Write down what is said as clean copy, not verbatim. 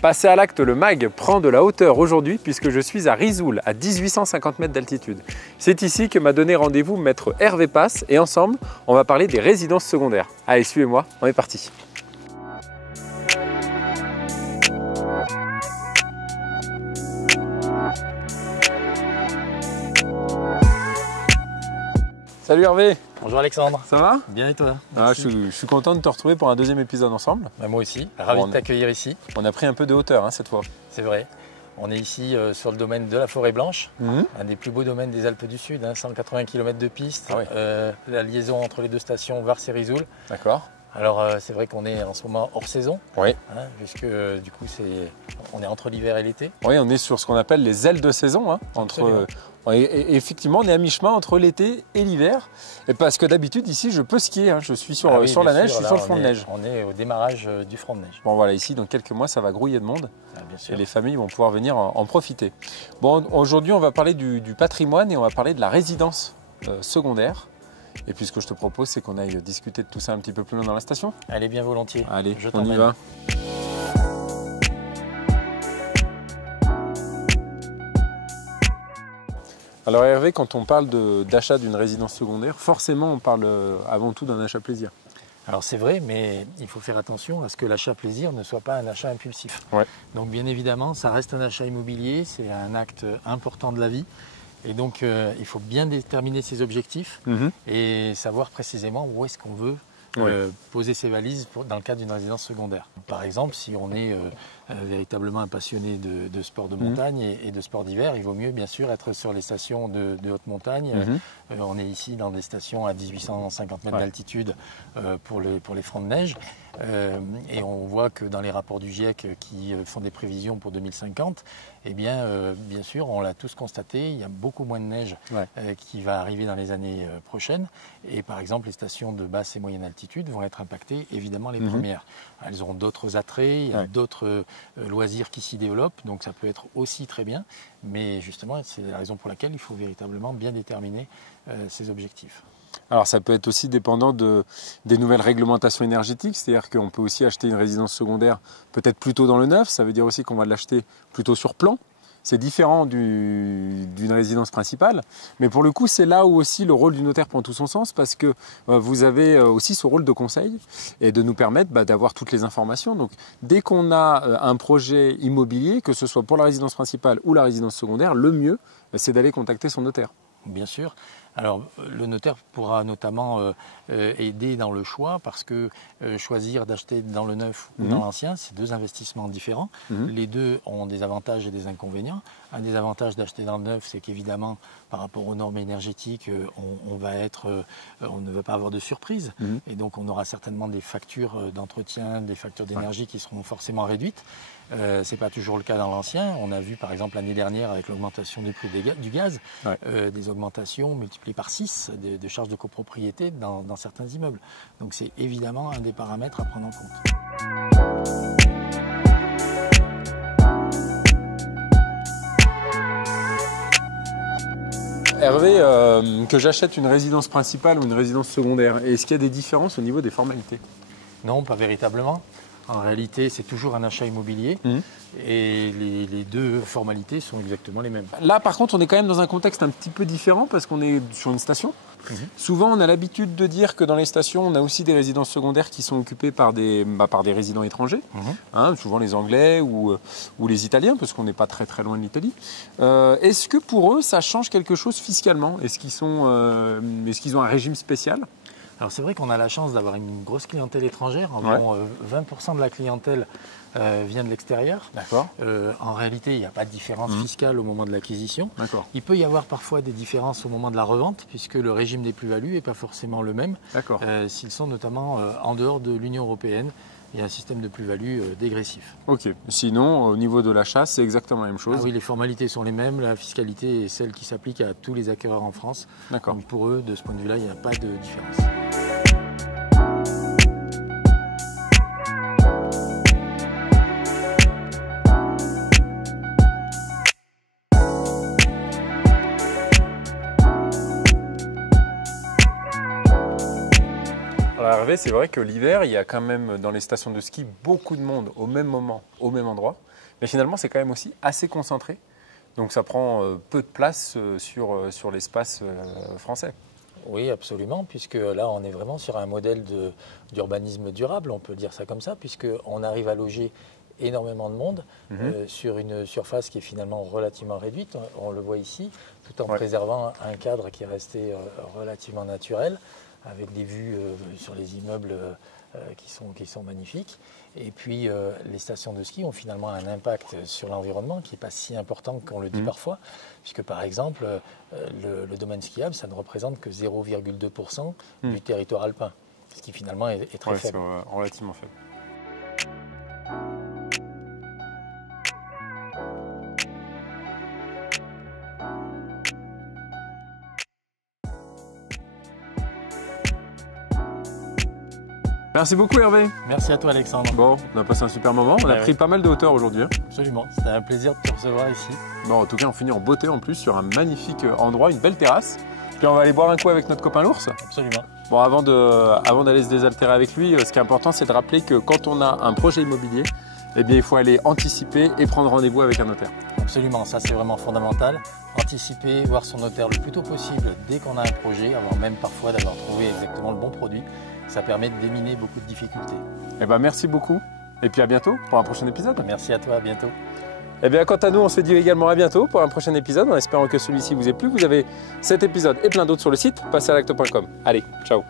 Passer à l'acte, le MAG prend de la hauteur aujourd'hui puisque je suis à Risoul, à 1850 mètres d'altitude. C'est ici que m'a donné rendez-vous maître Hervé Passe et ensemble, on va parler des résidences secondaires. Allez, suivez-moi, on est parti. Salut Hervé. Bonjour Alexandre. Ça va? Bien et toi? Je suis content de te retrouver pour un deuxième épisode ensemble. Moi aussi, ravi de t'accueillir ici. On a pris un peu de hauteur hein, cette fois. C'est vrai. On est ici sur le domaine de la Forêt Blanche, un des plus beaux domaines des Alpes du Sud, 180 km de piste, la liaison entre les deux stations Vars et Risoul. D'accord. Alors c'est vrai qu'on est en ce moment hors saison, puisque du coup on est entre l'hiver et l'été. Oui, on est sur ce qu'on appelle les ailes de saison. Hein, et effectivement, on est à mi-chemin entre l'été et l'hiver. Et parce que d'habitude, ici, je peux skier. Hein, je suis sur la neige, je suis sur le front de neige. On est au démarrage du front de neige. Bon voilà, ici, dans quelques mois, ça va grouiller de monde. Bien sûr. Et les familles vont pouvoir venir en profiter. Bon, aujourd'hui, on va parler du patrimoine et on va parler de la résidence secondaire. Et puis ce que je te propose, c'est qu'on aille discuter de tout ça un petit peu plus loin dans la station. Allez, bien volontiers. Allez, on y va. Alors Hervé, quand on parle d'achat d'une résidence secondaire, forcément on parle avant tout d'un achat plaisir. Alors c'est vrai, mais il faut faire attention à ce que l'achat plaisir ne soit pas un achat impulsif. Ouais. Donc bien évidemment, ça reste un achat immobilier, c'est un acte important de la vie. Et donc il faut bien déterminer ses objectifs et savoir précisément où est-ce qu'on veut poser ses valises dans le cadre d'une résidence secondaire. Par exemple, si on est véritablement un passionné de sport de montagne et de sport d'hiver, il vaut mieux bien sûr être sur les stations de haute montagne. On est ici dans des stations à 1850 mètres d'altitude pour les fronts de neige. Et on voit que dans les rapports du GIEC qui font des prévisions pour 2050, eh bien sûr, on l'a tous constaté, il y a beaucoup moins de neige qui va arriver dans les années prochaines. Et par exemple, les stations de basse et moyenne altitude vont être impactées, évidemment les premières. Elles auront d'autres attraits, il y a d'autres loisirs qui s'y développent, donc ça peut être aussi très bien. Mais justement, c'est la raison pour laquelle il faut véritablement bien déterminer ses objectifs. Alors ça peut être aussi dépendant des nouvelles réglementations énergétiques, c'est-à-dire qu'on peut aussi acheter une résidence secondaire peut-être plutôt dans le neuf, ça veut dire aussi qu'on va l'acheter plutôt sur plan. C'est différent d'une résidence principale, mais pour le coup c'est là où aussi le rôle du notaire prend tout son sens parce que vous avez aussi ce rôle de conseil et de nous permettre d'avoir toutes les informations. Donc dès qu'on a un projet immobilier, que ce soit pour la résidence principale ou la résidence secondaire, le mieux c'est d'aller contacter son notaire. Bien sûr. Alors, le notaire pourra notamment aider dans le choix parce que choisir d'acheter dans le neuf ou dans l'ancien, c'est deux investissements différents. Les deux ont des avantages et des inconvénients. Un des avantages d'acheter dans le neuf, c'est qu'évidemment, par rapport aux normes énergétiques, on ne va pas avoir de surprise. Et donc, on aura certainement des factures d'entretien, des factures d'énergie qui seront forcément réduites. Ce n'est pas toujours le cas dans l'ancien. On a vu par exemple l'année dernière avec l'augmentation du prix du gaz, des augmentations multipliées par 6 de charges de copropriété dans certains immeubles. Donc c'est évidemment un des paramètres à prendre en compte. Hervé, que j'achète une résidence principale ou une résidence secondaire, est-ce qu'il y a des différences au niveau des formalités? Non, pas véritablement. En réalité, c'est toujours un achat immobilier et les deux formalités sont exactement les mêmes. Là, par contre, on est quand même dans un contexte un petit peu différent parce qu'on est sur une station. Souvent, on a l'habitude de dire que dans les stations, on a aussi des résidences secondaires qui sont occupées par des résidents étrangers, souvent les Anglais ou les Italiens, parce qu'on n'est pas très très loin de l'Italie. Est-ce que pour eux, ça change quelque chose fiscalement? Est-ce qu'ils ont un régime spécial? Alors c'est vrai qu'on a la chance d'avoir une grosse clientèle étrangère, environ 20% de la clientèle vient de l'extérieur. D'accord. En réalité, il n'y a pas de différence fiscale au moment de l'acquisition. D'accord. Il peut y avoir parfois des différences au moment de la revente, puisque le régime des plus-values n'est pas forcément le même. D'accord. S'ils sont notamment en dehors de l'Union européenne. Il y a un système de plus-value dégressif. Ok. Sinon, au niveau de l'achat, c'est exactement la même chose. Ah oui, les formalités sont les mêmes. La fiscalité est celle qui s'applique à tous les acquéreurs en France. D'accord. Donc pour eux, de ce point de vue-là, il n'y a pas de différence. Alors Hervé, c'est vrai que l'hiver, il y a quand même dans les stations de ski beaucoup de monde au même moment, au même endroit. Mais finalement, c'est quand même aussi assez concentré. Donc ça prend peu de place sur l'espace français. Oui, absolument, puisque là, on est vraiment sur un modèle d'urbanisme durable, on peut dire ça comme ça, puisqu'on arrive à loger énormément de monde sur une surface qui est finalement relativement réduite, on le voit ici, tout en préservant un cadre qui est resté relativement naturel, avec des vues sur les immeubles qui sont magnifiques. Et puis les stations de ski ont finalement un impact sur l'environnement qui n'est pas si important qu'on le dit parfois, puisque par exemple le domaine skiable, ça ne représente que 0,2% du territoire alpin, ce qui finalement est très faible. C'est relativement faible. Merci beaucoup Hervé. Merci à toi Alexandre. Bon, on a passé un super moment, on a pris pas mal de hauteur aujourd'hui. Absolument, c'était un plaisir de te recevoir ici. Bon, en tout cas, on finit en beauté en plus sur un magnifique endroit, une belle terrasse. Puis on va aller boire un coup avec notre copain l'ours. Absolument. Bon, avant d'aller se désaltérer avec lui, ce qui est important, c'est de rappeler que quand on a un projet immobilier, eh bien, il faut aller anticiper et prendre rendez-vous avec un notaire. Absolument, ça c'est vraiment fondamental. Anticiper, voir son notaire le plus tôt possible dès qu'on a un projet, avant même parfois d'avoir trouvé exactement le bon produit. Ça permet de déminer beaucoup de difficultés. Eh ben, merci beaucoup et puis à bientôt pour un prochain épisode. Merci à toi, à bientôt. Eh bien, quant à nous, on se dit également à bientôt pour un prochain épisode en espérant que celui-ci vous ait plu. Vous avez cet épisode et plein d'autres sur le site passeracte.com. Allez, ciao.